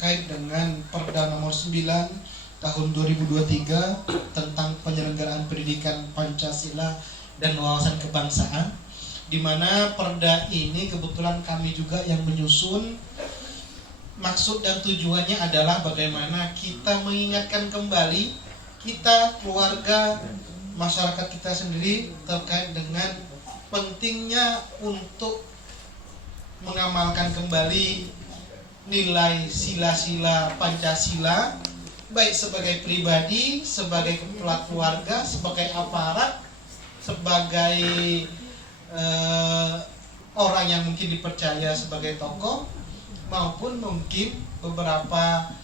terkait dengan Perda nomor 9 tahun 2023 tentang penyelenggaraan pendidikan Pancasila dan wawasan kebangsaan, di mana perda ini kebetulan kami juga yang menyusun. Maksud dan tujuannya adalah bagaimana kita mengingatkan kembali kita, keluarga, masyarakat kita sendiri terkait dengan pentingnya untuk mengamalkan kembali nilai sila-sila Pancasila, baik sebagai pribadi, sebagai kepala keluarga, sebagai aparat, sebagai orang yang mungkin dipercaya sebagai tokoh, maupun mungkin beberapa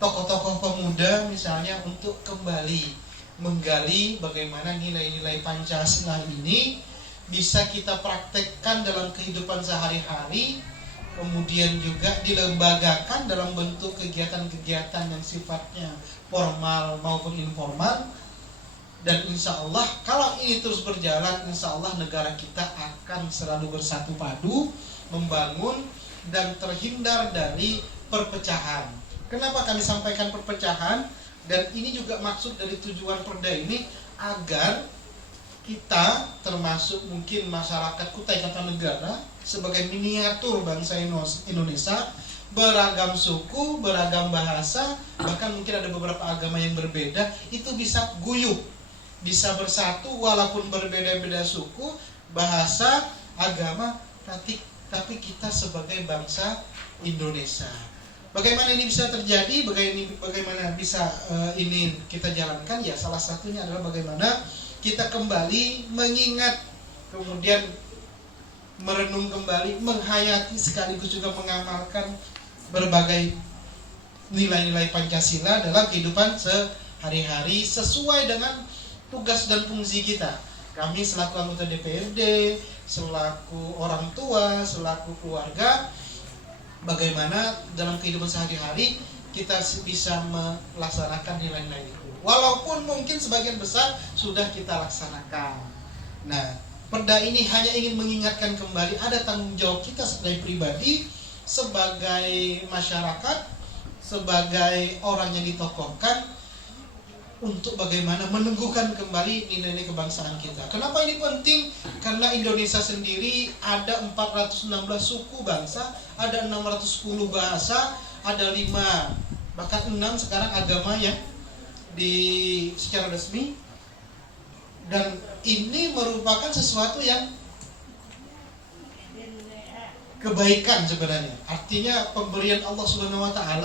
tokoh-tokoh pemuda misalnya, untuk kembali menggali bagaimana nilai-nilai Pancasila ini bisa kita praktekkan dalam kehidupan sehari-hari, kemudian juga dilembagakan dalam bentuk kegiatan-kegiatan yang sifatnya formal maupun informal. Dan insya Allah kalau ini terus berjalan, insya Allah negara kita akan selalu bersatu padu, membangun dan terhindar dari perpecahan. Kenapa kami sampaikan perpecahan? Dan ini juga maksud dari tujuan perda ini, agar kita termasuk mungkin masyarakat Kutai Kartanegara sebagai miniatur bangsa Indonesia, beragam suku, beragam bahasa, bahkan mungkin ada beberapa agama yang berbeda, itu bisa guyup, bisa bersatu walaupun berbeda-beda suku, bahasa, agama, tapi kita sebagai bangsa Indonesia. Bagaimana ini bisa terjadi? Bagaimana bisa ini kita jalankan? Ya, salah satunya adalah bagaimana kita kembali mengingat, kemudian merenung kembali, menghayati sekaligus juga mengamalkan berbagai nilai-nilai Pancasila dalam kehidupan sehari-hari sesuai dengan tugas dan fungsi kita. Kami selaku anggota DPRD, selaku orang tua, selaku keluarga, bagaimana dalam kehidupan sehari-hari kita bisa melaksanakan nilai-nilai itu. Walaupun mungkin sebagian besar sudah kita laksanakan. Nah, perda ini hanya ingin mengingatkan kembali ada tanggung jawab kita sebagai pribadi, sebagai masyarakat, sebagai orang yang ditokohkan, untuk bagaimana meneguhkan kembali nilai-nilai kebangsaan kita. Kenapa ini penting? Karena Indonesia sendiri ada 416 suku bangsa, ada 610 bahasa, ada 5 bahkan 6 sekarang agama yang secara resmi, dan ini merupakan sesuatu yang kebaikan sebenarnya. Artinya pemberian Allah Subhanahu wa taala